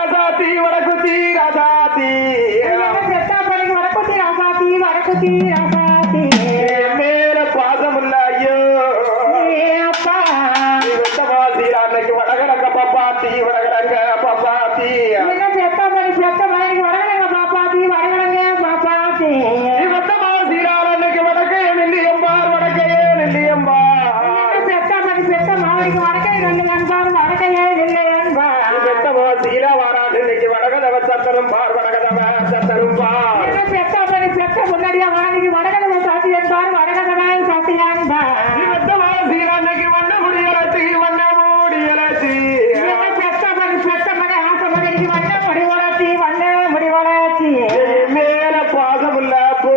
ராசாத்தி வடக்குத்தி ராசாத்தி செத்தாப்படிக்கு வடக்குத்தி ராசாத்தி வடக்குத்தி ராசாத்தி மேல பாசமுள்ள ஐயோ அப்பா அன்னைக்கு வடகடங்க பாப்பாத்தி வடகடங்க பாப்பாத்தி செத்தாப்படி செத்தப்படிக்கு வடகடங்க பாப்பாத்தி வடகடங்க பாப்பாத்தி அன்னைக்கு வடக்கே நெல்லியம்பார் வடக்கையே நெல்லியம்பார் செத்தாப்படி செத்த மாவடிக்கு வடக்கை நெல்லியம்பார் வடக்கையே நெல்லியம்பார் சீரா வாராடு இன்னைக்கு வடகதவ சத்தரும் பார் வடகதவ சத்தரும் பார் செத்தாப்படி செத்த முன்னாடியா வாடிக்கு வடகதவ சாத்தியம்பார் வடகதவ சாத்தியம்பார் சீரா அன்னைக்கு வண்ண முடியலத்தி வண்ண முடியலத்தி செத்தாப்படி செத்த மக ஆசை மகனுக்கு வண்ண முடிவளர்ச்சி வண்ண முடிவளர்ச்சி மேல பாசமுள்ள பூ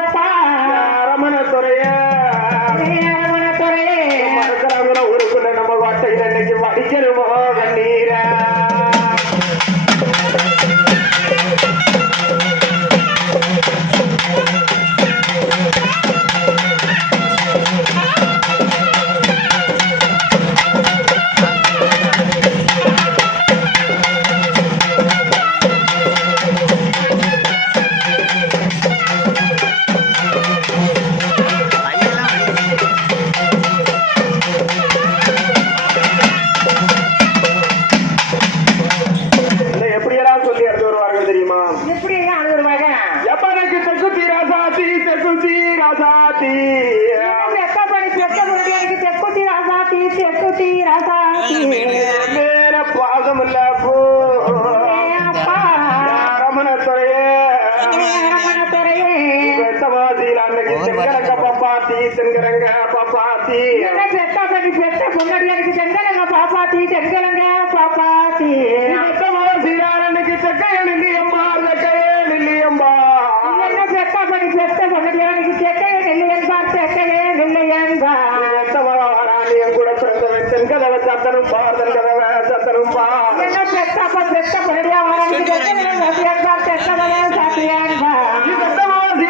அப்பா ரமணத்துறைய ரமணத்துறையே மறக்கிறாங்களோ ஊருக்குள்ள நம்ம வாட்டையில் இன்னைக்கு வடிக்கணுமோ கண்ணீர தென்கரங்க பாப்பாத்தி செத்தாப்படி செத்த முன்னாடி தென்கலங்க பாப்பாத்தி தென்கலங்க பாப்பாத்தி அன்னைக்கு செக்கைய நெல்லியம்பார் செக்கையே நெல்லியம்பார் செத்தாப்படி செத்த முன்னாடி செக்கைய நெல்லியன்பார் செக்கையே நெல்லியன்பார் கூட பிறந்தவன் தென்கதவ சத்தரும் பார் தென்கதவ சத்தரும் பார் செத்தாப்ப செத்த முன்னாடியா வாரான்பார் செத்தவன சாத்தியான்பார்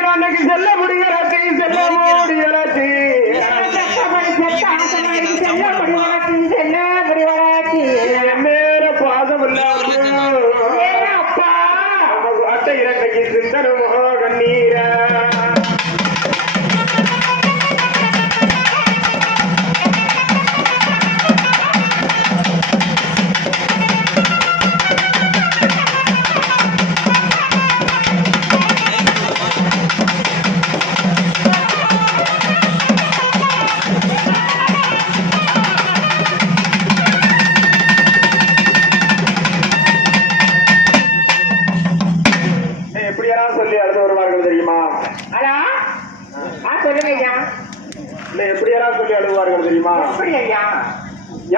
அன்னைக்கு செல்ல முடியலத்தி செல்ல முடியலத்தி மேல பாதமில்ல அப்பா வாட்டை இரண்டைக்கு சிந்தனமோ கண்ணீர சொல்லி அழுது வருவார்கள் தெரியுமா? எப்படியெல்லாம் சொல்லி அழுவார்கள் தெரியுமா?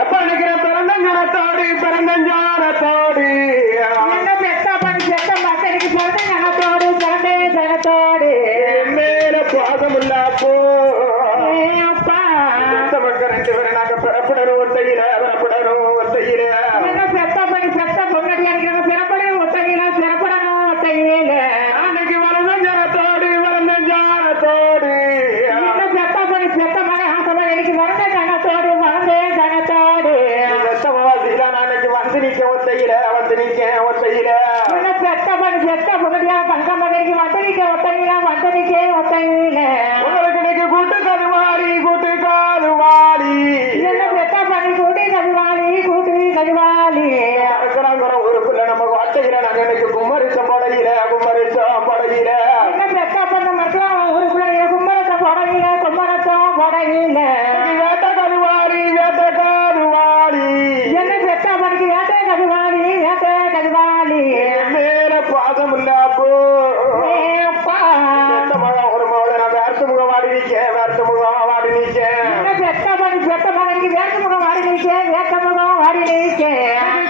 எப்ப நினைக்கிற பிறந்த ஞானத்தோடு பிறந்த ஞானத்தோடு மேல பாதமுள்ள போ மக்கள் ரெண்டு பேரை நாங்க பெறப்படணும் ஒத்தையில பெறப்படணும் ஒத்தையில அன்னைக்கு வளர்ந்த ஞானத்தோடு வளர்ந்த ஞானத்தோடு அன்னைக்கு வந்து நிக்க ஒத்தையில வந்து நிக்க ஒத்தையில உங்களுக்கு இன்னைக்கு கூட்டு கருவாடி கூட்டு காலுவாடி ஊருக்குள்ள நம்ம வாட்டையில நாங்க இன்னைக்கு கும்மரிசம் படையில கும்மரிசம் படையில வேட்ட கருவாடி வேட்ட கருவாடி மேல பாதமுள்ள போ ஒரு மோத நான் வேர்த்து முகம் வாடி நிக்க வேர்த்து முகம் வாடி நிக்க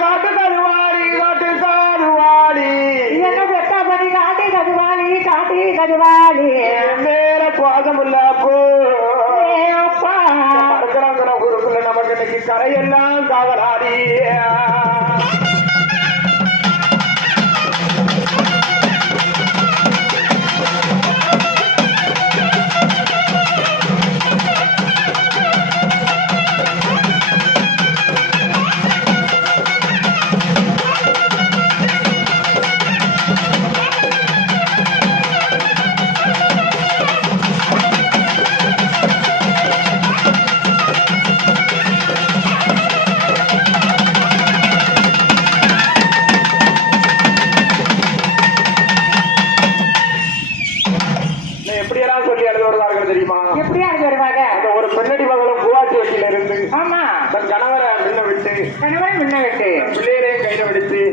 காட்டு கருவாடி காட்டு கருவாடி மேல பாதமுள்ள போ ஊருக்குள்ள நமக்கு இன்னைக்கு கரையெல்லாம் காவலாடி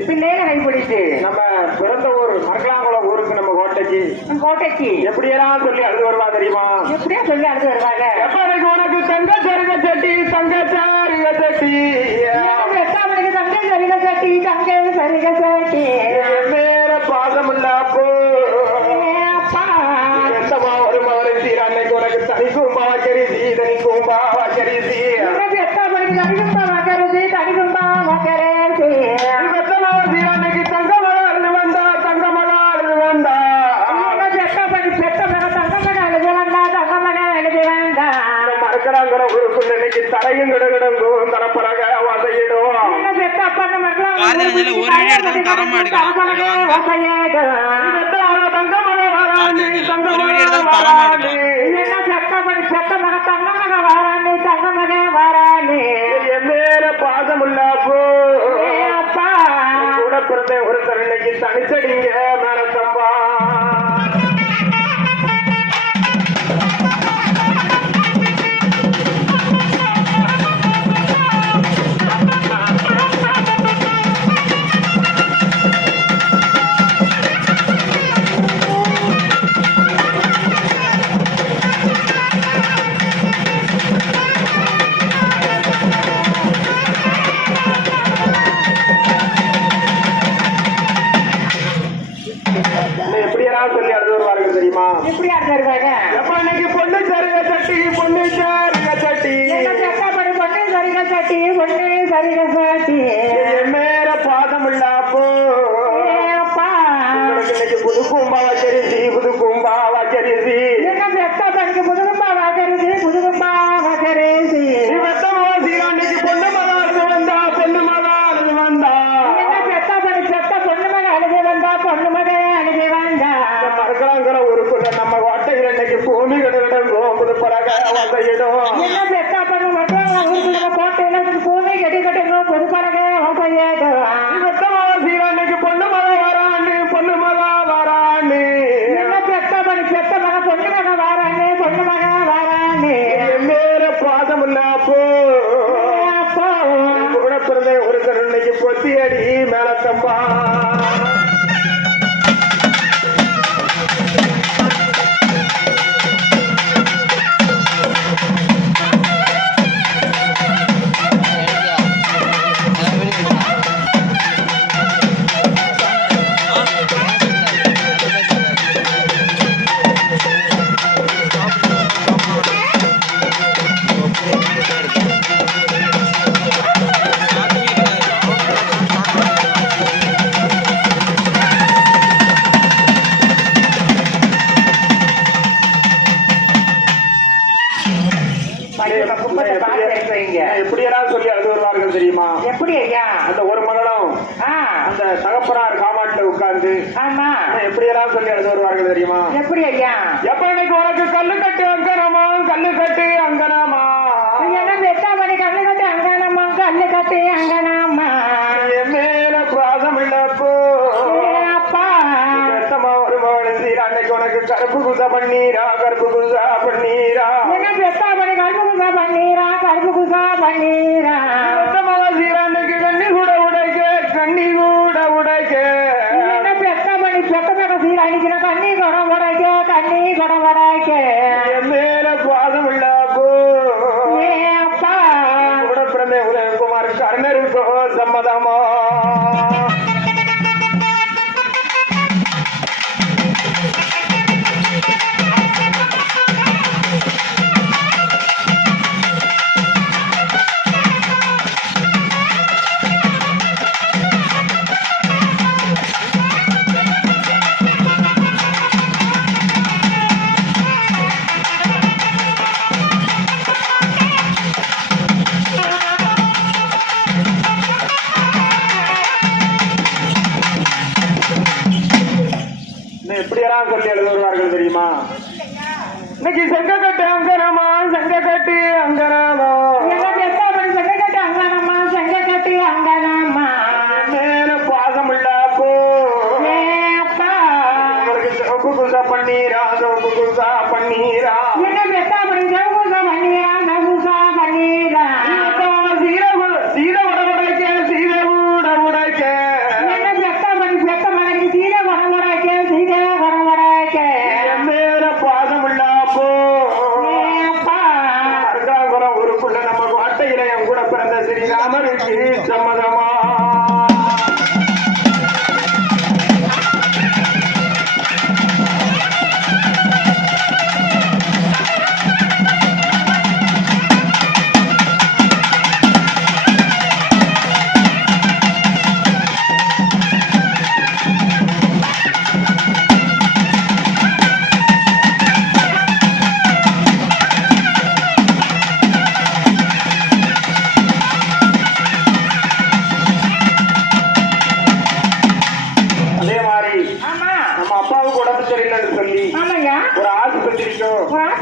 பிள்ளைய கைப்பிடிச்சு நம்ம பிறந்த ஊர் மரக்கலாங்குளம் ஊருக்கு நம்ம கோட்டைக்கு எப்படியெல்லாம் சொல்லி அழுது வருவா தெரியுமா? எப்படியா சொல்லி அடுத்து வருவாங்க. எப்ப எனக்கு உனக்கு தங்க சருக சட்டி தங்க சாருக சட்டி எட்டாமணிக்கு தங்க சரிக சட்டி தங்க சரிக சட்டி வேற பாசம் இல்ல அப்போ அப்பா எந்தமா வருமாறு தீரா அன்னைக்கு உனக்கு தனி கும்பா கரிசி தனி கும்பா கரிசி எட்டாமணிக்கு தனிகும்பா வைக்கிறது தனிகும்பா வைக்கிறது எத்தமா தீரா அன்னைக்கு தங்க மகாழ்ந்து வந்தா தங்க மகாழ்ந்து வந்தா மறக்கிறாங்கிற ஊருக்குள்ள இன்னைக்கு தரையும் கிடங்கிடங்கும் தரப்பறக வசையிடும் மேல பாசம் இல்ல கூட பிறந்த ஒருத்தர் இன்னைக்கு தனிச்சடிங்க மேல தம்பா சொல்லி அழுது வருவார்கள் தெரியுமா? எப்படி இருக்காங்க எப்ப இன்னைக்கு பொண்ணு சரிக சட்டி பொண்ணு சரிக சட்டி பொண்ணு சரிக சட்டி பொண்ணு சரிக சட்டி மேல பாதம் இல்ல அப்போ இன்னைக்கு புது கும்பா வச்சரிசி புது கும்பா வச்சரிசி புதுகும்பா வாக்கரிசி புதுகும்பா வாக்கரிசி இன்னைக்கு பொண்ணு மகாழ்ந்து வந்தா பொண்ணு மகாழ்ந்து வந்தா பொண்ணு மக அழுது வந்தா பொண்ணு மக அழுது வந்தா மறக்கலாங்கிற ஊருக்குள்ள நம்ம வாட்டையில் இன்னைக்கு பூமி கிடக்கும் புது பறக வசையிடும் பூமி கட்டி கட்டணும் புது பறக இன்னைக்கு பொண்ணு மக வராண்டு பொண்ணு மக வராண்டு பெத்த மக பொண்ணு மக வாரானே பொண்ணு மக வாரானே மேல பாதம் இல்ல அப்போ கூட பிறந்த ஒருத்தர் இன்னைக்கு பொத்தி அடி மேல தம்பா எப்படியெல்லாம் சொல்லி அழுது வருவார்கள் தெரியுமா? எப்படி ஐயா அந்த ஒரு மகளும் அந்த தகப்பனார் காமாட்டில் உட்கார்ந்து ஆமா எப்படியெல்லாம் சொல்லி அழுது வருவார்கள் தெரியுமா? எப்படி ஐயா எப்ப இன்னைக்கு உனக்கு கல்லு கட்டு அங்கனமா கல்லு கட்டு அங்கனமா எட்டாமணி கல்லு கட்டு அங்கனமா கல்லு கட்டு அங்கனமா மேல பிராசம் இல்லப்போ அப்பா ஒரு மகன் சீரா அன்னைக்கு உனக்கு கருப்பு குசா பண்ணீரா கருப்பு குசா பண்ணீரா எட்டாமணி கருப்பு குசா பண்ணீரா கருப்பு குசா பண்ணீரா சீரா அன்னைக்கு கண்ணி கூட உடைக்க கண்ணி கூட உடைக்க எட்டாமணி பெத்தமக சீரா அடிக்கிற கண்ணி குடம் உடைக்க கண்ணி குடம் உடைக்க மேல பாதம் இல்லப்போ அப்பா கூட பிறந்த உதயகுமார் கர்ணருக்கோ சம்மதமா எப்படியெல்லாம் சொல்லி எழுத வருவார்கள் தெரியுமா? இன்னைக்கு செங்க கட்டு அங்கனமா செங்க கட்டு அங்கனமா செங்க கட்டு அங்கனமா செங்க கட்டு அங்கனமா மேல பாசம் இல்ல போ உங்களுக்கு சிவப்பு குசா பண்ணீரா சிவப்பு குசா பண்ணீரா சீர உட உடைக்க சீர உட உடைக்க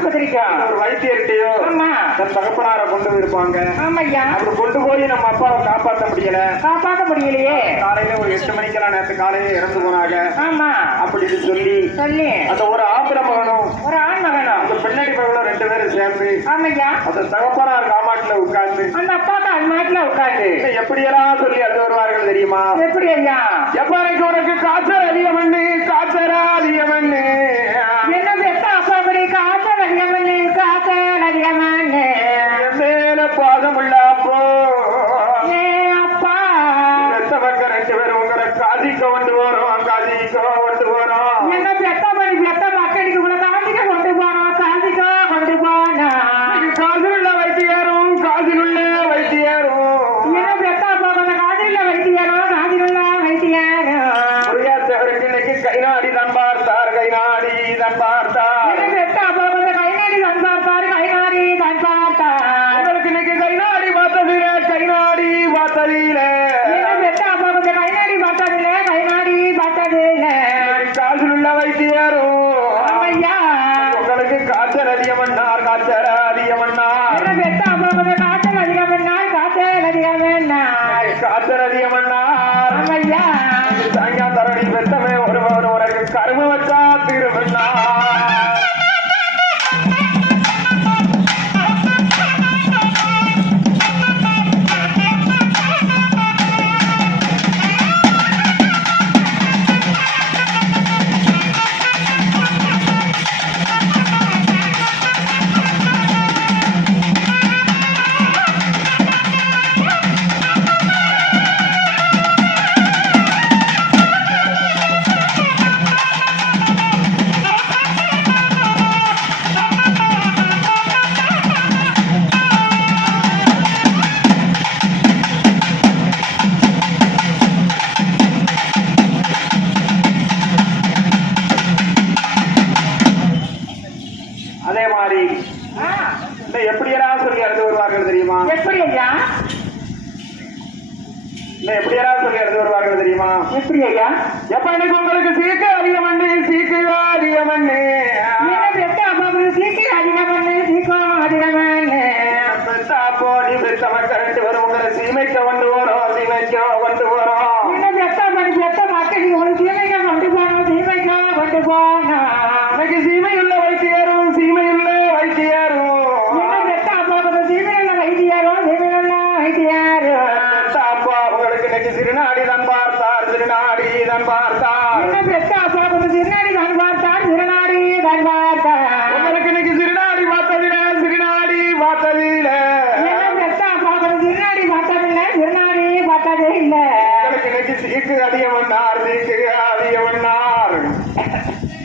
ஆஸ்பத்திரிக்கும் ஒரு வைத்தியர்கிட்டயோ ஆமா தன் தகப்பனாரை கொண்டு போயிருப்பாங்க. ஆமையா அப்படி கொண்டு போய் நம்ம அப்பாவை காப்பாற்ற முடியல. காப்பாற்ற முடியலையே. காலையில ஒரு 8 மணிக்கெல்லாம் நேற்று காலையில இறந்து போனாங்க. ஆமா அப்படின்னு சொல்லி அந்த ஒரு ஆந்திர மகனும் ஒரு ஆண் மகனும் அந்த பின்னாடி மகனும் 2 பேரும் சேர்ந்து ஆமையா அந்த தகப்பனார் காமாட்டுல உட்கார்ந்து அந்த அப்பாக்கு அது மாட்டுல உட்காந்து எப்படியெல்லாம் சொல்லி அது வருவார்கள் தெரியுமா? எப்படி ஐயா? எப்பறைக்கு உனக்கு காய்ச்சல் அதிகமண்ணு காய்ச்சல் அதிகமண்ணு என்ன பெத்த அப்பா அப்படி காய்ச்சல் அதிகமண்ணு காய்ச்சல் அதிகமண்ணு மேல பாதமுள்ள அப்போ அப்பா பெத்த பக்கம் 2 பேரும் உங்களை காதிக்க கொண்டு வரும் காதிக்க கொண்டு வரும். என்ன பெத்த படி பெத்த மக்களுக்கு கூட காதிக்க கொண்டு போனோம் காதிக்க கொண்டு போனோம். காதில் உள்ள வைத்தியரும் காதில் உள்ள வைத்தியரும் என்ன பெத்த அப்பா கொஞ்சம் காதில் வைத்தியாரோ காதில் உள்ள வைத்தியாரோ புரியாதவருக்கு இன்னைக்கு கை நாடி தான் பார்த்தார் கை நாடி தான் பார்த்தார். என்ன பெத்த அப்பா கொஞ்சம் கை நாடி தான் பார்த்தார் கை நாடி தான் பார்த்தார். உங்களுக்கு இன்னைக்கு கை நாடி பார்த்ததில கை நாடி பார்த்ததில என்ன பெத்த அப்பா கொஞ்சம் கை நாடி பார்த்ததில்ல கை நாடி பார்த்ததில்ல. காதில் உள்ள வைத்தியரும் ஐயா உங்களுக்கு காய்ச்சல் அதிகமன்னார் காய்ச்சல் அதிகமன்னார் என்ன பெத்த அப்பா கொஞ்சம் காய்ச்சல் அதிகம் என்னார் காய்ச்சல் அதிகம் என்னார். காய்ச்சல் அதிகமன்னார் ஐயா சாயங்காலத்தரணி பெத்தமே ஒருவர் உனக்கு கரும வச்சா திருமன்னார். அதே மாதிரி எப்படியெல்லாம் சொல்லி அடுத்து வருவார்கள் தெரியுமா? எப்படி ஐயா? எப்படியெல்லாம் சொல்லி அடுத்து வருவார்கள் தெரியுமா? எப்படி ஐயா? எப்ப இன்னைக்கு உங்களுக்கு சீக்கு அதிகமண்ணு சீக்கு அதிகமண்ணு பெத்த அப்பாவுக்கு சீக்கிரம் அதிகமண்ணு சீக்கிரம் அதிகமண்ணு பெத்தாப்போ நீ பெத்த மக்கள் 2 பேரும் உங்களை சீமைக்க கொண்டு வரும் சீமைக்க கொண்டு வரும். என்ன பெத்த மணி பெத்த மக்களுக்கு ஒரு சீமைக்கா கொண்டு போனோம் சீமைக்கா கொண்டு போனோம். இன்னைக்கு சீமையுள்ள வைத்தியரும் சீமையுள்ள வைத்தியரும் என்ன பெத்த அப்பாவுக்கு சீமையுள்ள வைத்தியாரோ சீமையுள்ள வைத்தியாரோ பெத்தாப்பா உங்களுக்கு இன்னைக்கு சிறுநாடி தான் பார்த்தார் சிறுநாடி தான் பார்த்தார். என்ன பெத்த அப்பாவுக்கு திருநாடி தான் பார்த்தார் திருநாடி தான் பார்த்தார். உங்களுக்கு இன்னைக்கு சிறுநாடி பார்த்ததில சிறுநாடி பார்த்ததில என்ன பெத்த அப்பாவுக்கு திருநாடி பார்த்ததில்லை திருநாடி பார்த்ததே இல்லை. உங்களுக்கு இன்னைக்கு சீக்கு அதிகமன்னார் சீக்கு அதிகமன்னார்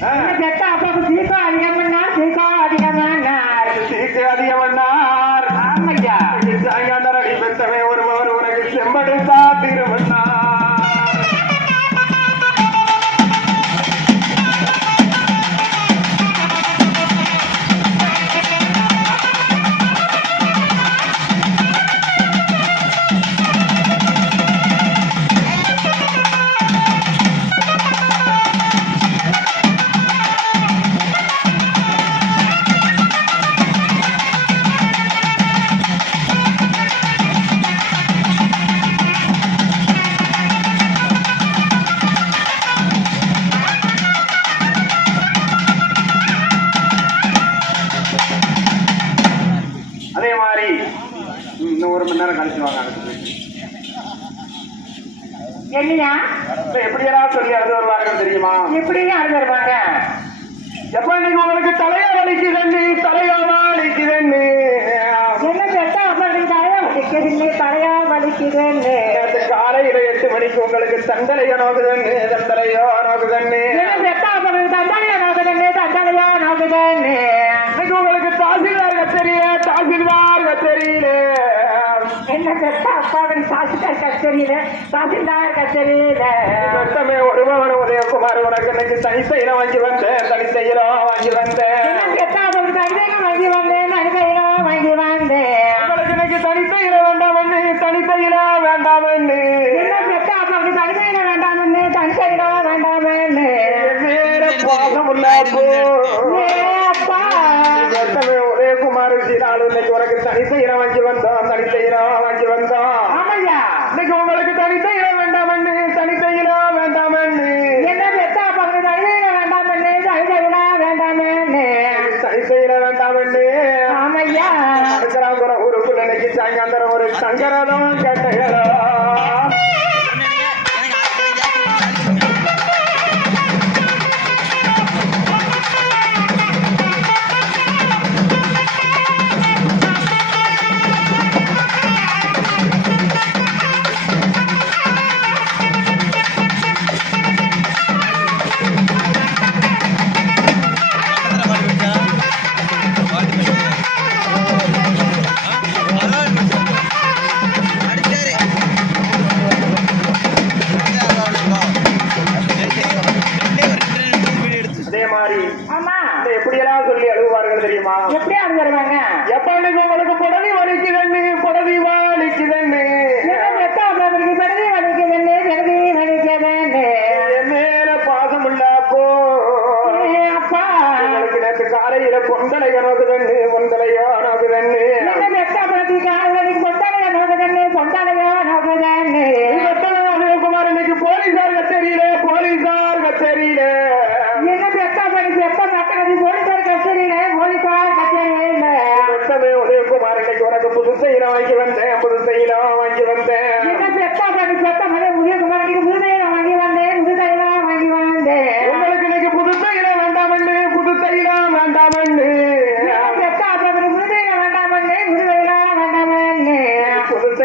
என்ன பெத்த அப்பாவுக்கு சீக்கிரம் அதிகமன்னார் சீக்கிரம் அதிகமன்னார். சீக்கு அதிகமன்னார். ஆமையா சாயங்காலத்தரணி பெத்தமே ஒருவர் உனக்கு செம்படுத்தா திருமன்னார். அதே மாதிரி இன்னும் 1 மணி நேரம் கழிச்சு வாங்க. என்னையா எப்படியெல்லாம் சொல்லி அடுத்து வருவார்கள் தெரியுமா? எப்படியும் அது வருவாங்க. எப்ப இன்னைக்கு உங்களுக்கு தலையா வலிக்குதுன்னு தலையா வலிக்குதுன்னு என்ன பெத்த அப்பாவுக்கு தலையா வலிக்குதுன்னு தலையா வலிக்குதுன்னு காலையில 8 மணிக்கு உங்களுக்கு தண்டலையோ நோக்குதுன்னு தண்டலையோ நோக்குதுன்னு என்ன பெத்த அப்பாவுக்கு தந்தாலையா நோக்குதுன்னு தந்தாலையா நோக்குதுன்னு இன்னைக்கு உங்களுக்கு தாசில்தார் கச்சேரியில என்ன பெத்த அப்பாவுக்கு தாசில்தார் கச்சேரியில தாசில்தார் கச்சேரியில பெத்தமே ஒருவன் உதயகுமார் உனக்கு இன்னைக்கு தனித்தையில வாங்கி வந்தேன் தனித்தையில வாங்கி வந்தேன். என்ன பெத்த அப்பாவுக்கு தனித்தையில வாங்கி வந்தேன் தனித்தையில வாங்கி வந்தேன். உங்களுக்கு இன்னைக்கு தனித்தையில வேண்டாமன்னு தனித்தையில வேண்டாமன்னு என்ன பெத்த அப்பாவுக்கு தனித்தையில வேண்டாமன்னு தனித்தையில வேண்டாமன்னு வேற பாசம் உள்ள அப்போ அப்பா பெத்த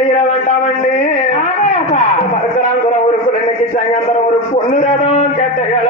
செய்ய வேண்டாமண்டு ஆமாப்பா மறுக்கிறாங்கிற ஒரு இன்னைக்கு சாயந்தரம் ஒரு பொண்ணு ரதம் கேட்டகள